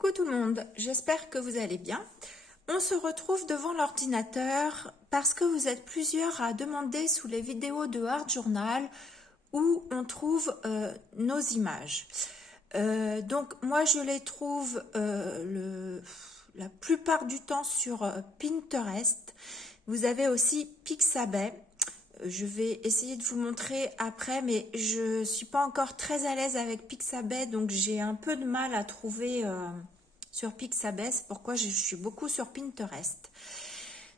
Coucou tout le monde, j'espère que vous allez bien. On se retrouve devant l'ordinateur parce que vous êtes plusieurs à demander sous les vidéos de Art Journal où on trouve nos images. Donc moi je les trouve la plupart du temps sur Pinterest. Vous avez aussi Pixabay. Je vais essayer de vous montrer après, mais je suis pas encore très à l'aise avec Pixabay, donc j'ai un peu de mal à trouver sur Pixabay. C'est pourquoi je suis beaucoup sur Pinterest.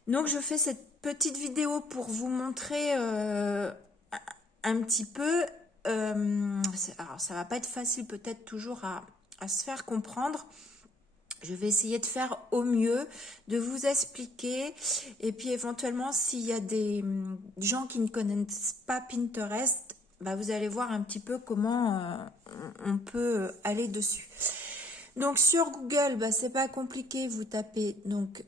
Donc je fais cette petite vidéo pour vous montrer un petit peu. Alors ça va pas être facile peut-être toujours à se faire comprendre. Je vais essayer de faire au mieux, de vous expliquer. Et puis éventuellement, s'il y a des gens qui ne connaissent pas Pinterest, bah, vous allez voir un petit peu comment on peut aller dessus. Donc sur Google, bah, c'est pas compliqué. Vous tapez donc...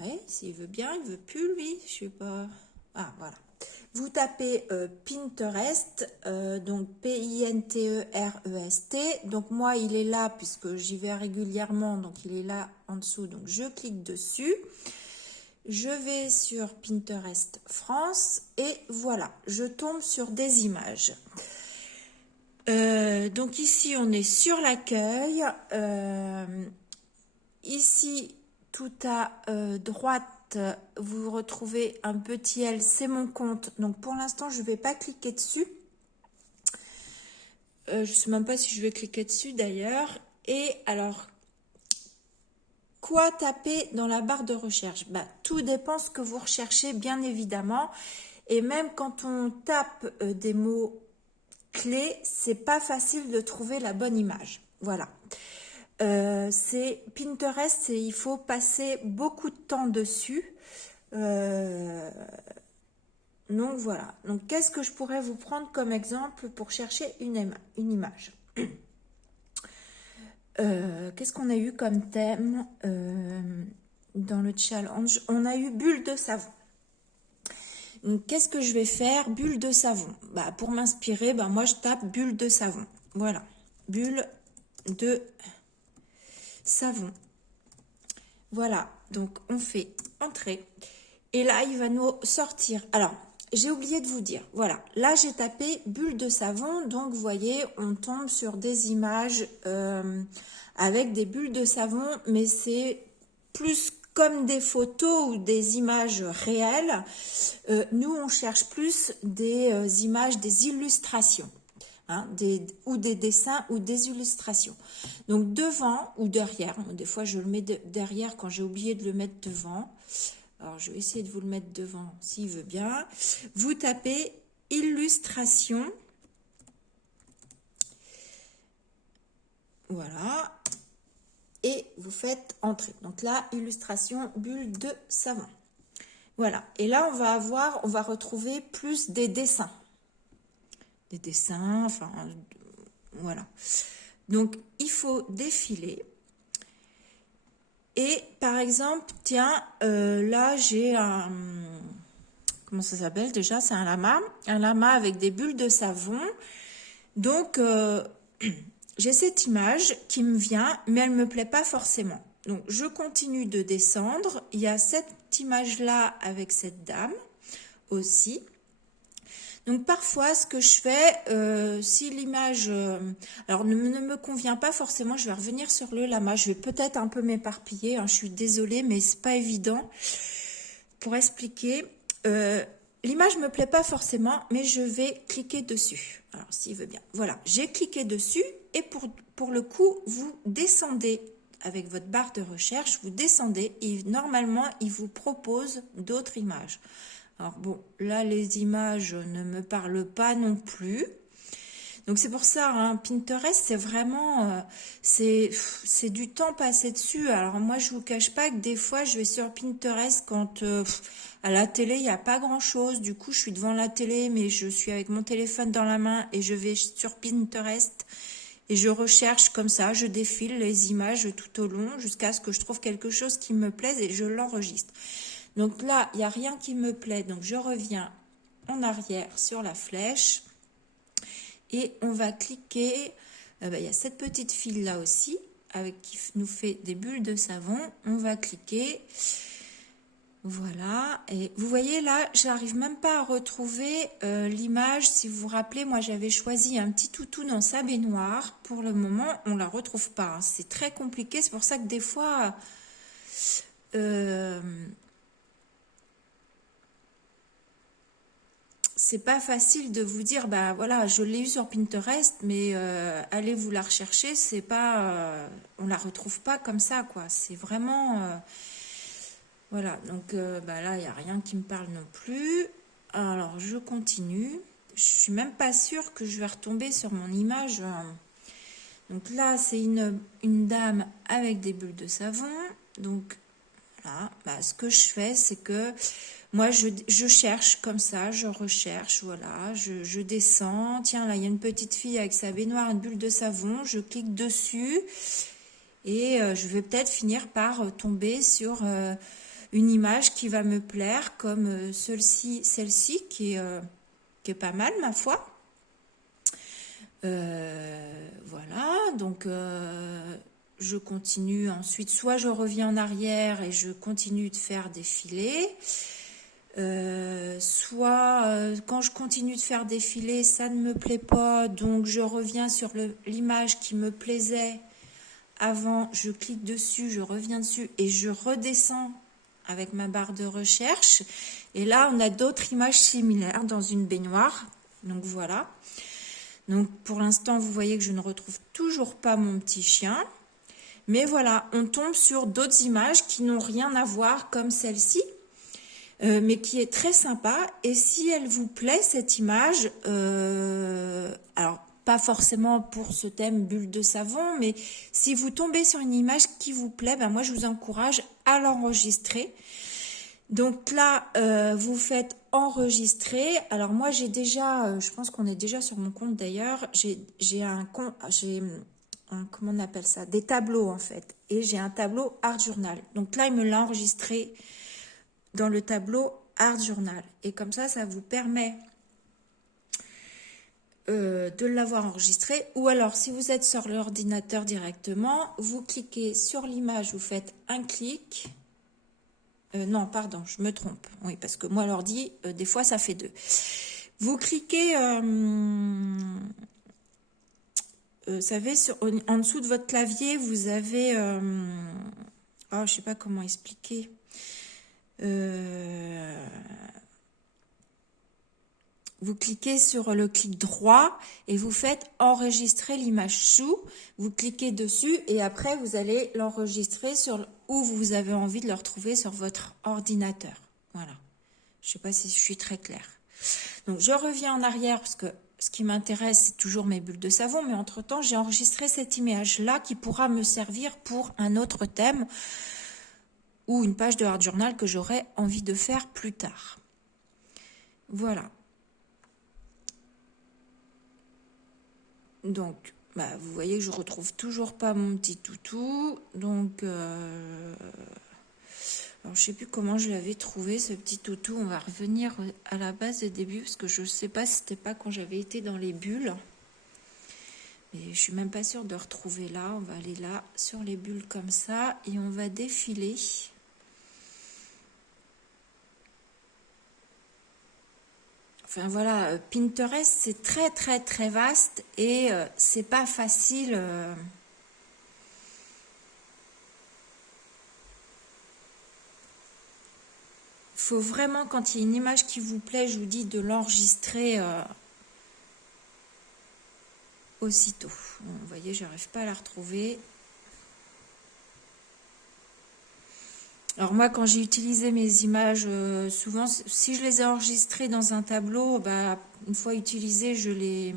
Ouais, s'il veut bien, il veut plus lui. Je sais pas... Ah, voilà. Vous tapez Pinterest, donc Pinterest. Donc moi, il est là puisque j'y vais régulièrement, donc il est là en dessous. Donc je clique dessus. Je vais sur Pinterest France et voilà, je tombe sur des images. Donc ici, on est sur l'accueil. Ici, tout à droite, vous retrouvez un petit L, c'est mon compte. Donc pour l'instant, je ne vais pas cliquer dessus. Je ne sais même pas si je vais cliquer dessus d'ailleurs. Et alors, quoi taper dans la barre de recherche? Bah, tout dépend ce que vous recherchez, bien évidemment. Et même quand on tape des mots clés, c'est pas facile de trouver la bonne image. Voilà. C'est Pinterest, il faut passer beaucoup de temps dessus. Donc voilà. Donc qu'est-ce que je pourrais vous prendre comme exemple pour chercher une image? Qu'est-ce qu'on a eu comme thème dans le challenge? On a eu bulle de savon. Qu'est-ce que je vais faire? Bulle de savon. Bah, pour m'inspirer, bah, moi je tape bulle de savon. Voilà. Bulle de savon. Voilà, donc on fait entrer. Et là, il va nous sortir. Alors, j'ai oublié de vous dire. Voilà, là, j'ai tapé bulle de savon. Donc, vous voyez, on tombe sur des images avec des bulles de savon. Mais c'est plus comme des photos ou des images réelles. Nous, on cherche plus des images, des illustrations. Hein, ou des dessins ou des illustrations. Donc devant ou derrière, des fois je le mets derrière quand j'ai oublié de le mettre devant. Alors je vais essayer de vous le mettre devant s'il veut bien. Vous tapez illustration. Voilà. Et vous faites entrer. Donc là, illustration, bulle de savon. Voilà. Et là, on va retrouver plus des dessins. Des dessins, enfin, voilà. Donc, il faut défiler. Et, par exemple, tiens, là, j'ai un... Comment ça s'appelle déjà? C'est un lama. Un lama avec des bulles de savon. Donc, j'ai cette image qui me vient, mais elle ne me plaît pas forcément. Donc, je continue de descendre. Il y a cette image-là avec cette dame aussi. Donc parfois, ce que je fais, si l'image alors ne me convient pas forcément, je vais revenir sur le lama. Je vais peut-être un peu m'éparpiller, hein, je suis désolée, mais c'est pas évident pour expliquer. L'image me plaît pas forcément, mais je vais cliquer dessus. Alors s'il veut bien. Voilà, j'ai cliqué dessus et pour le coup, vous descendez avec votre barre de recherche, vous descendez et normalement, il vous propose d'autres images. Alors bon, là, les images ne me parlent pas non plus. Donc c'est pour ça, hein, Pinterest, c'est vraiment, c'est du temps passé dessus. Alors moi, je vous cache pas que des fois, je vais sur Pinterest quand à la télé, il n'y a pas grand-chose. Du coup, je suis devant la télé, mais je suis avec mon téléphone dans la main et je vais sur Pinterest et je recherche comme ça, je défile les images tout au long jusqu'à ce que je trouve quelque chose qui me plaise et je l'enregistre. Donc là, il n'y a rien qui me plaît, donc je reviens en arrière sur la flèche et on va cliquer. Il y a cette petite file là aussi qui nous fait des bulles de savon. On va cliquer. Voilà. Et vous voyez là, j'arrive même pas à retrouver l'image. Si vous vous rappelez, moi j'avais choisi un petit toutou dans sa baignoire. Pour le moment, on la retrouve pas, hein. C'est très compliqué. C'est pour ça que des fois... c'est pas facile de vous dire, bah voilà, je l'ai eu sur Pinterest, mais allez vous la rechercher, c'est pas, on la retrouve pas comme ça, quoi. C'est vraiment, voilà. Donc bah là, il y a rien qui me parle non plus. Alors je continue. Je suis même pas sûre que je vais retomber sur mon image. Donc là, c'est une dame avec des bulles de savon. Donc là, bah, ce que je fais, c'est que moi, je cherche comme ça, je recherche, voilà, je descends. Tiens, là, il y a une petite fille avec sa baignoire, une bulle de savon. Je clique dessus et je vais peut-être finir par tomber sur une image qui va me plaire, comme celle-ci qui est pas mal, ma foi. Voilà, donc je continue ensuite, soit je reviens en arrière et je continue de faire défiler, soit quand je continue de faire défiler, ça ne me plaît pas, donc je reviens sur l'image qui me plaisait avant, je clique dessus, je reviens dessus et je redescends avec ma barre de recherche. Et là, on a d'autres images similaires dans une baignoire, donc voilà. Donc pour l'instant, vous voyez que je ne retrouve toujours pas mon petit chien. Mais voilà, on tombe sur d'autres images qui n'ont rien à voir comme celle-ci, mais qui est très sympa. Et si elle vous plaît, cette image, alors pas forcément pour ce thème bulle de savon, mais si vous tombez sur une image qui vous plaît, ben moi je vous encourage à l'enregistrer. Donc là, vous faites enregistrer. Alors moi, j'ai déjà, je pense qu'on est déjà sur mon compte d'ailleurs. Comment on appelle ça? Des tableaux en fait. Et j'ai un tableau Art Journal. Donc là, il me l'a enregistré dans le tableau Art Journal. Et comme ça vous permet de l'avoir enregistré. Ou alors, si vous êtes sur l'ordinateur directement, vous cliquez sur l'image, vous faites un clic. Non, pardon, je me trompe. Oui, parce que moi, l'ordi, des fois, ça fait deux. Vous cliquez, vous savez, en dessous de votre clavier, vous avez... oh, je sais pas comment expliquer. Vous cliquez sur le clic droit et vous faites enregistrer l'image sous. Vous cliquez dessus et après vous allez l'enregistrer sur où vous avez envie de le retrouver sur votre ordinateur. Voilà. Je ne sais pas si je suis très claire. Donc je reviens en arrière parce que ce qui m'intéresse c'est toujours mes bulles de savon, mais entre-temps j'ai enregistré cette image-là qui pourra me servir pour un autre thème ou une page de Art Journal que j'aurais envie de faire plus tard. Voilà. Donc, bah, vous voyez que je retrouve toujours pas mon petit toutou. Donc, alors je sais plus comment je l'avais trouvé ce petit toutou. On va revenir à la base de début parce que je sais pas si c'était pas quand j'avais été dans les bulles. Mais je suis même pas sûre de retrouver là. On va aller là sur les bulles comme ça et on va défiler. Enfin voilà, Pinterest c'est très très très vaste et c'est pas facile. Faut vraiment, quand il y a une image qui vous plaît, je vous dis de l'enregistrer aussitôt. Bon, vous voyez, j'arrive pas à la retrouver. Alors moi, quand j'ai utilisé mes images, souvent, si je les ai enregistrées dans un tableau, bah, une fois utilisées, je les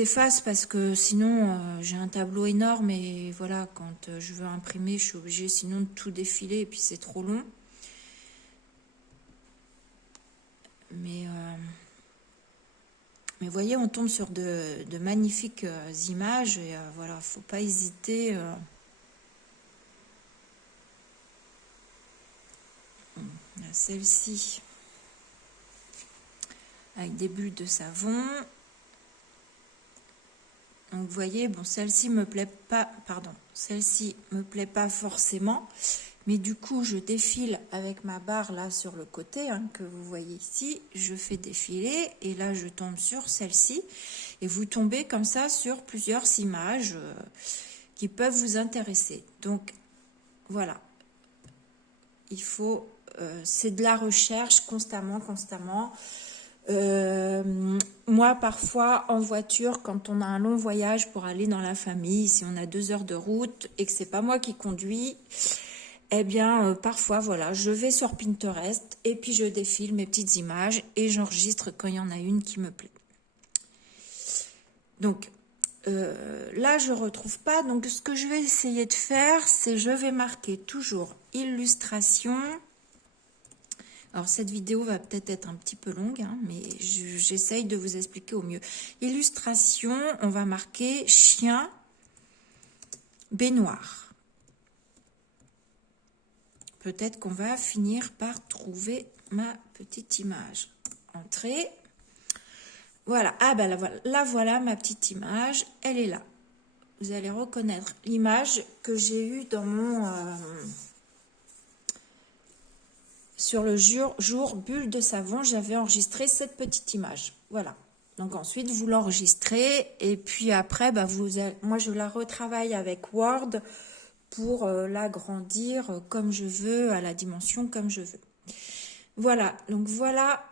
efface parce que sinon, j'ai un tableau énorme et voilà, quand je veux imprimer, je suis obligée sinon de tout défiler et puis c'est trop long. Mais vous voyez, on tombe sur de magnifiques images et voilà, faut pas hésiter. Celle-ci avec des bulles de savon. Donc, vous voyez, bon, celle-ci me plaît pas, pardon, celle-ci me plaît pas forcément. Mais du coup, je défile avec ma barre là sur le côté, hein, que vous voyez ici. Je fais défiler et là, je tombe sur celle-ci. Et vous tombez comme ça sur plusieurs images qui peuvent vous intéresser. Donc, voilà. Il faut... c'est de la recherche constamment. Moi, parfois, en voiture, quand on a un long voyage pour aller dans la famille, si on a 2 heures de route et que c'est pas moi qui conduis... Eh bien, parfois, voilà, je vais sur Pinterest et puis je défile mes petites images et j'enregistre quand il y en a une qui me plaît. Donc, là, je ne retrouve pas. Donc, ce que je vais essayer de faire, c'est je vais marquer toujours illustration. Alors, cette vidéo va peut-être être un petit peu longue, hein, mais j'essaye de vous expliquer au mieux. Illustration, on va marquer chien, baignoire. Peut-être qu'on va finir par trouver ma petite image. Entrée. Voilà. Ah ben là voilà ma petite image. Elle est là. Vous allez reconnaître l'image que j'ai eue dans mon... sur le jour bulle de savon, j'avais enregistré cette petite image. Voilà. Donc ensuite, vous l'enregistrez. Et puis après, bah, moi, je la retravaille avec Word pour l'agrandir comme je veux, à la dimension comme je veux. Voilà, donc voilà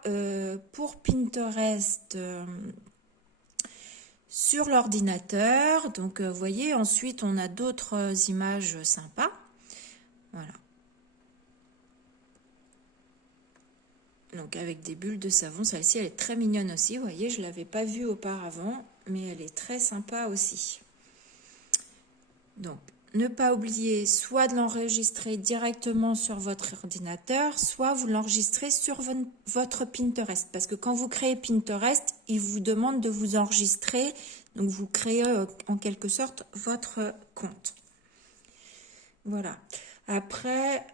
pour Pinterest sur l'ordinateur. Donc vous voyez, ensuite on a d'autres images sympas. Voilà. Donc avec des bulles de savon, celle-ci elle est très mignonne aussi. Vous voyez, je ne l'avais pas vue auparavant, mais elle est très sympa aussi. Donc, ne pas oublier soit de l'enregistrer directement sur votre ordinateur, soit vous l'enregistrez sur votre Pinterest. Parce que quand vous créez Pinterest, il vous demande de vous enregistrer. Donc, vous créez en quelque sorte votre compte. Voilà. Après,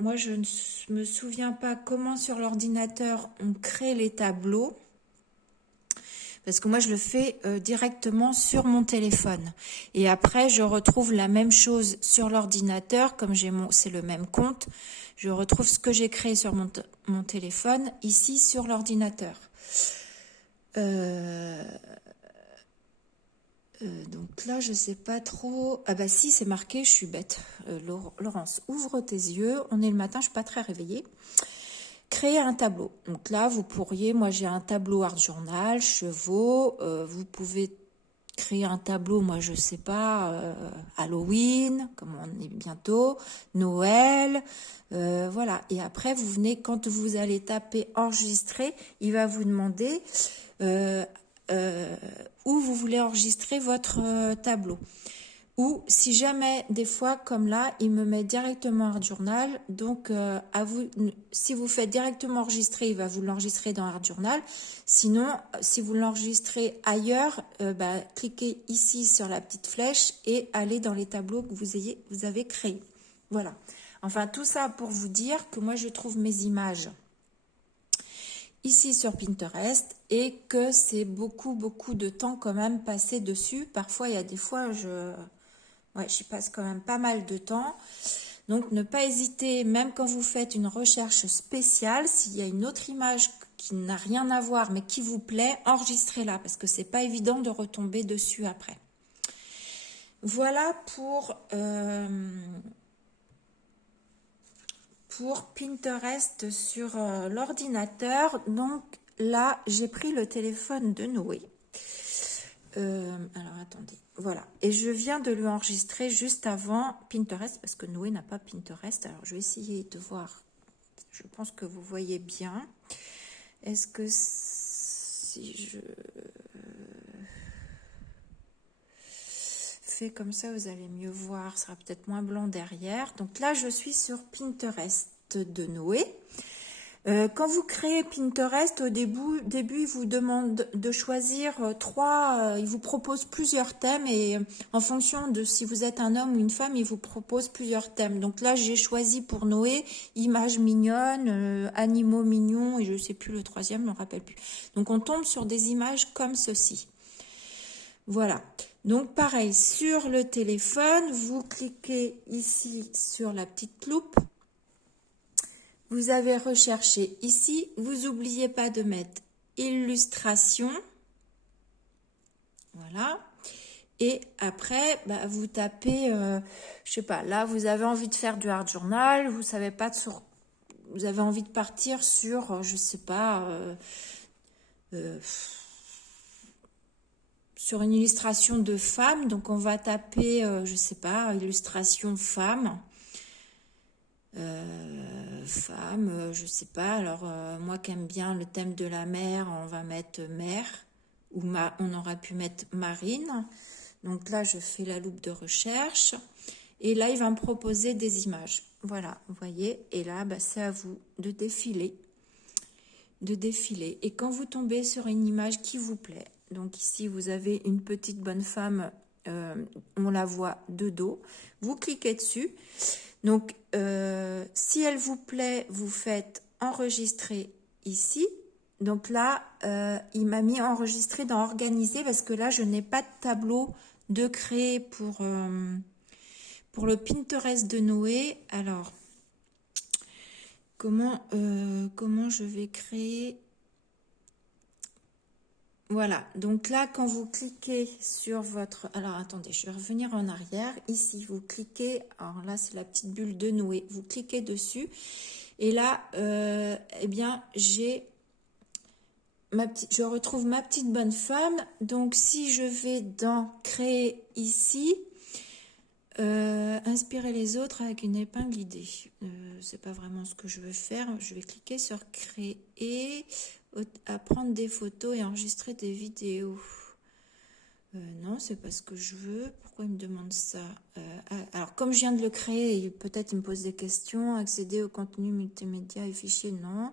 moi, je ne me souviens pas comment sur l'ordinateur on crée les tableaux. Parce que moi, je le fais directement sur mon téléphone. Et après, je retrouve la même chose sur l'ordinateur, comme c'est le même compte. Je retrouve ce que j'ai créé sur mon téléphone, ici sur l'ordinateur. Donc là, je sais pas trop... Ah bah si, c'est marqué, je suis bête. Laurence, ouvre tes yeux. On est le matin, je suis pas très réveillée. Créer un tableau. Donc là, vous pourriez, moi j'ai un tableau art journal, chevaux, vous pouvez créer un tableau, moi je sais pas, Halloween, comme on est bientôt, Noël, voilà. Et après, vous venez, quand vous allez taper enregistrer, il va vous demander où vous voulez enregistrer votre tableau. Ou si jamais, des fois, comme là, il me met directement Art Journal. Donc, à vous, si vous faites directement enregistrer, il va vous l'enregistrer dans Art Journal. Sinon, si vous l'enregistrez ailleurs, cliquez ici sur la petite flèche et allez dans les tableaux que vous avez créés. Voilà. Enfin, tout ça pour vous dire que moi, je trouve mes images ici sur Pinterest et que c'est beaucoup de temps quand même passé dessus. Parfois, il y a des fois, j'y passe quand même pas mal de temps. Donc, ne pas hésiter, même quand vous faites une recherche spéciale, s'il y a une autre image qui n'a rien à voir, mais qui vous plaît, enregistrez-la, parce que c'est pas évident de retomber dessus après. Voilà pour Pinterest sur l'ordinateur. Donc, là, j'ai pris le téléphone de Noé. Alors, attendez. Voilà. Et je viens de lui enregistrer juste avant Pinterest, parce que Noé n'a pas Pinterest. Alors, je vais essayer de voir. Je pense que vous voyez bien. Est-ce que si je fais comme ça, vous allez mieux voir. Ce sera peut-être moins blanc derrière. Donc là, je suis sur Pinterest de Noé. Quand vous créez Pinterest, au début, il vous demande de choisir il vous propose plusieurs thèmes et en fonction de si vous êtes un homme ou une femme, il vous propose plusieurs thèmes. Donc là, j'ai choisi pour Noé, images mignonnes, animaux mignons et je ne sais plus le troisième, je ne me rappelle plus. Donc on tombe sur des images comme ceci. Voilà. Donc pareil, sur le téléphone, vous cliquez ici sur la petite loupe. Vous avez recherché ici. Vous n'oubliez pas de mettre illustration. Voilà. Et après, bah, vous tapez, je sais pas, là vous avez envie de faire du art journal, vous savez pas sur, vous avez envie de partir sur, je sais pas, sur une illustration de femme. Donc on va taper, je sais pas, illustration femme. Femme, je sais pas. Alors moi qui aime bien le thème de la mer, on va mettre mer, ou on aurait pu mettre marine. Donc là, je fais la loupe de recherche. Et là, il va me proposer des images. Voilà, vous voyez. Et là, bah, c'est à vous de défiler. Et quand vous tombez sur une image qui vous plaît, donc ici, vous avez une petite bonne femme, on la voit de dos. Vous cliquez dessus. Donc, si elle vous plaît, vous faites enregistrer ici. Donc là, il m'a mis enregistrer dans organiser parce que là, je n'ai pas de tableau de créer pour le Pinterest de Noé. Alors, comment je vais créer? Voilà, donc là, quand vous cliquez sur votre... Alors, attendez, je vais revenir en arrière. Ici, vous cliquez... Alors là, c'est la petite bulle de Noé. Vous cliquez dessus. Et là, eh bien, je retrouve ma petite bonne femme. Donc, si je vais dans créer ici, inspirer les autres avec une épingle guidée. C'est pas vraiment ce que je veux faire. Je vais cliquer sur créer, apprendre des photos et enregistrer des vidéos. Non, c'est pas ce que je veux. Pourquoi il me demande ça? Alors, comme je viens de le créer, peut-être il me pose des questions. Accéder au contenu multimédia et fichiers, non.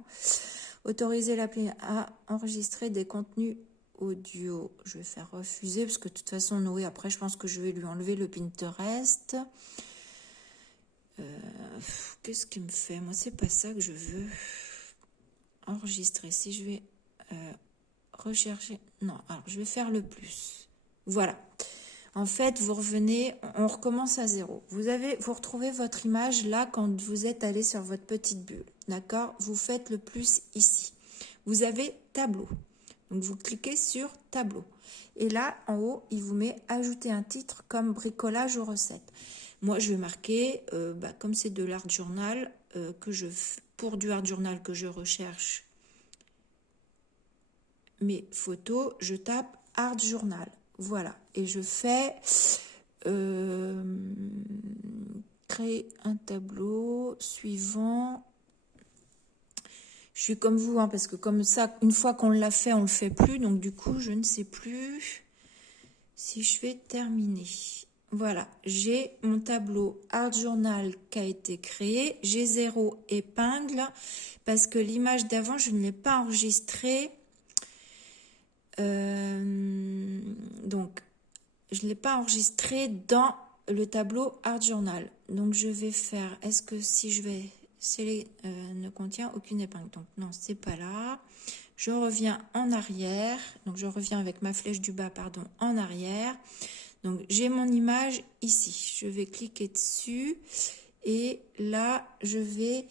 Autoriser l'appli à enregistrer des contenus audio. Je vais faire refuser parce que de toute façon, Noé, après, je pense que je vais lui enlever le Pinterest. Qu'est-ce qu'il me fait? Moi, c'est pas ça que je veux. Enregistrer. Si je vais rechercher... Non, alors je vais faire le plus. Voilà. En fait, vous revenez, on recommence à zéro. Vous retrouvez votre image là quand vous êtes allé sur votre petite bulle. D'accord? Vous faites le plus ici. Vous avez tableau. Donc, vous cliquez sur tableau. Et là, en haut, il vous met ajouter un titre comme bricolage aux recettes. Moi, je vais marquer, comme c'est de l'art journal, pour du art journal que je recherche mes photos, je tape art journal. Voilà. Et je fais créer un tableau suivant. Je suis comme vous, hein, parce que comme ça, une fois qu'on l'a fait, on ne le fait plus. Donc du coup, je ne sais plus si je vais terminer. Voilà, j'ai mon tableau Art Journal qui a été créé. J'ai 0 épingle parce que l'image d'avant, je ne l'ai pas enregistrée. Donc, je ne l'ai pas enregistré dans le tableau Art Journal. Donc, je vais faire... Est-ce que si je vais... ne contient aucune épingle. Donc, non, c'est pas là. Je reviens en arrière. Donc, je reviens avec ma flèche du bas, pardon, en arrière. Donc, j'ai mon image ici. Je vais cliquer dessus. Et là, je vais...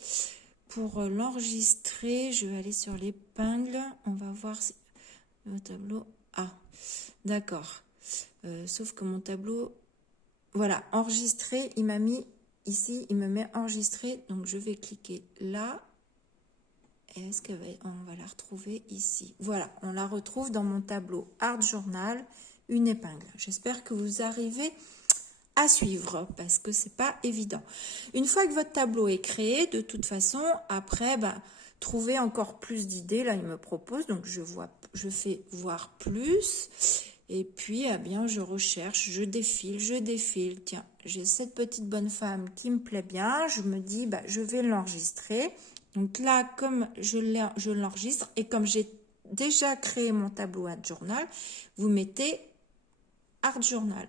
Pour l'enregistrer, je vais aller sur l'épingle. On va voir si... Le tableau... Ah, d'accord. Sauf que mon tableau... Voilà, enregistré, il m'a mis ici, il me met enregistré. Donc, je vais cliquer là. Est-ce qu'on va la retrouver ici? Voilà, on la retrouve dans mon tableau Art Journal, une épingle. J'espère que vous arrivez à suivre parce que c'est pas évident. Une fois que votre tableau est créé, de toute façon, après, trouver encore plus d'idées. Là, il me propose, donc je fais voir plus. Et puis, eh bien, je recherche, je défile. Tiens, j'ai cette petite bonne femme qui me plaît bien. Je me dis, je vais l'enregistrer. Donc là, comme je l'enregistre et comme j'ai déjà créé mon tableau Art Journal, vous mettez Art Journal.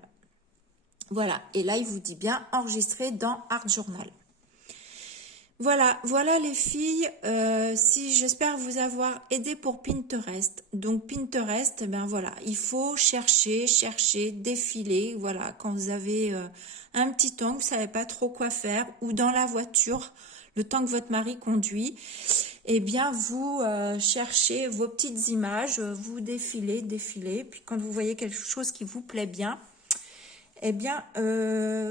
Voilà. Et là, il vous dit bien enregistrer dans Art Journal. Voilà les filles, si j'espère vous avoir aidé pour Pinterest. Donc Pinterest, ben voilà, il faut chercher, défiler. Voilà, quand vous avez un petit temps, vous savez pas trop quoi faire, ou dans la voiture, le temps que votre mari conduit, eh bien vous cherchez vos petites images, vous défilez. Puis quand vous voyez quelque chose qui vous plaît bien, eh bien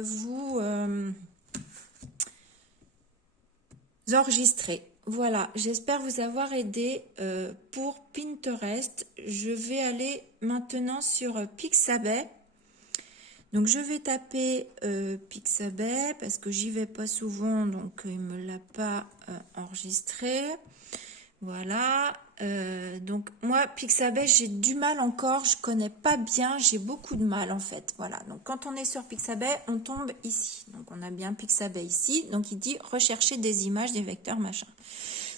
vous enregistrez. Voilà, j'espère vous avoir aidé pour Pinterest. Je vais aller maintenant sur Pixabay. Donc je vais taper Pixabay parce que j'y vais pas souvent, donc il me l'a pas enregistré. Voilà. Donc moi Pixabay j'ai du mal encore, je connais pas bien, j'ai beaucoup de mal en fait. Voilà. Donc quand on est sur Pixabay, on tombe ici. Donc on a bien Pixabay ici. Donc il dit rechercher des images, des vecteurs, machin.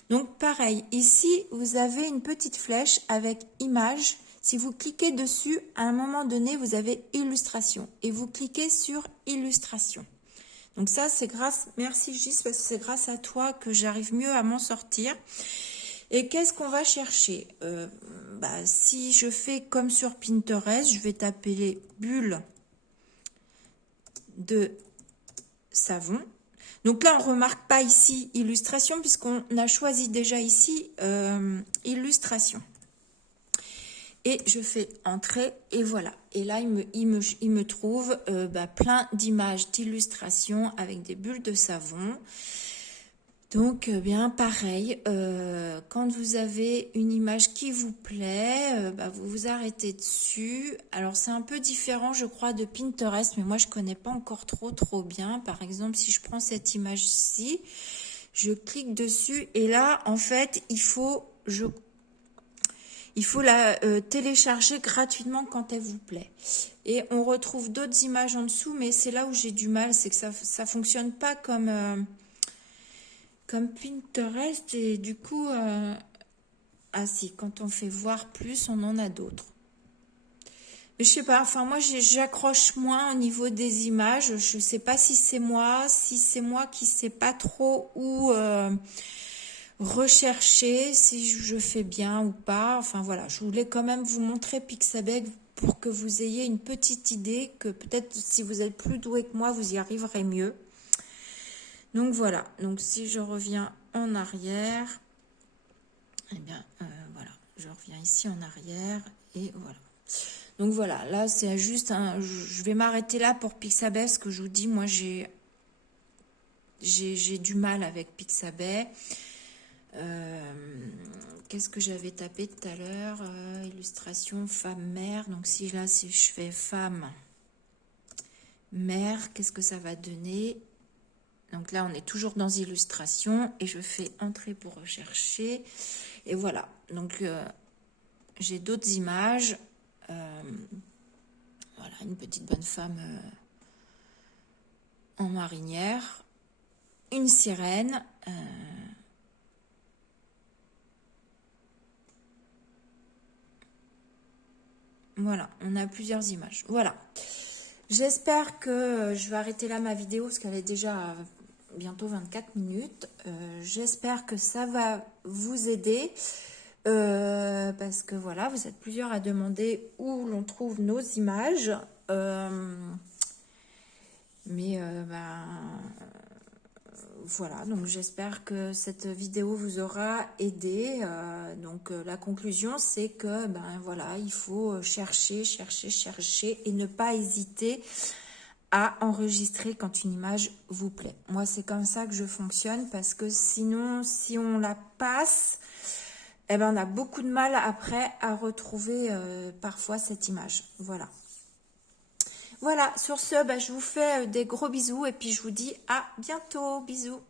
Donc pareil, ici vous avez une petite flèche avec images. Si vous cliquez dessus, à un moment donné, vous avez illustration et vous cliquez sur illustration. Donc ça, c'est grâce, merci Gis, parce que c'est grâce à toi que j'arrive mieux à m'en sortir. Et qu'est-ce qu'on va chercher si je fais comme sur Pinterest, je vais taper les bulles de savon. Donc là, on ne remarque pas ici illustration puisqu'on a choisi déjà ici illustration. Et je fais entrer et voilà. Et là, il me trouve plein d'images d'illustrations avec des bulles de savon. Donc, bien pareil, quand vous avez une image qui vous plaît, vous vous arrêtez dessus. Alors, c'est un peu différent, je crois, de Pinterest, mais moi, je connais pas encore trop bien. Par exemple, si je prends cette image-ci, je clique dessus et là, en fait, il faut la télécharger gratuitement quand elle vous plaît. Et on retrouve d'autres images en dessous, mais c'est là où j'ai du mal, c'est que ça fonctionne pas comme Pinterest et du coup, ah si, quand on fait voir plus, on en a d'autres. Mais je sais pas, enfin moi j'accroche moins au niveau des images. Je sais pas si c'est moi qui sais pas trop où rechercher, si je fais bien ou pas. Enfin voilà, je voulais quand même vous montrer Pixabay pour que vous ayez une petite idée, que peut-être si vous êtes plus doué que moi, vous y arriverez mieux. Donc voilà, donc si je reviens en arrière, eh bien voilà, je reviens ici en arrière et voilà. Donc voilà, là c'est juste je vais m'arrêter là pour Pixabay parce que je vous dis, moi j'ai du mal avec Pixabay. Qu'est-ce que j'avais tapé tout à l'heure, illustration femme-mère. Donc si je fais femme-mère, qu'est-ce que ça va donner? Donc là, on est toujours dans illustration et je fais entrer pour rechercher. Et voilà, donc j'ai d'autres images. Voilà, une petite bonne femme en marinière. Une sirène. Voilà, on a plusieurs images. Voilà. J'espère que je vais arrêter là ma vidéo parce qu'elle est déjà à bientôt 24 minutes. J'espère que ça va vous aider parce que voilà, vous êtes plusieurs à demander où l'on trouve nos images. Voilà, donc j'espère que cette vidéo vous aura aidé. La conclusion, c'est que voilà, il faut chercher et ne pas hésiter à enregistrer quand une image vous plaît. Moi, c'est comme ça que je fonctionne parce que sinon, si on la passe, on a beaucoup de mal après à retrouver parfois cette image. Voilà. Voilà, sur ce, je vous fais des gros bisous et puis je vous dis à bientôt. Bisous.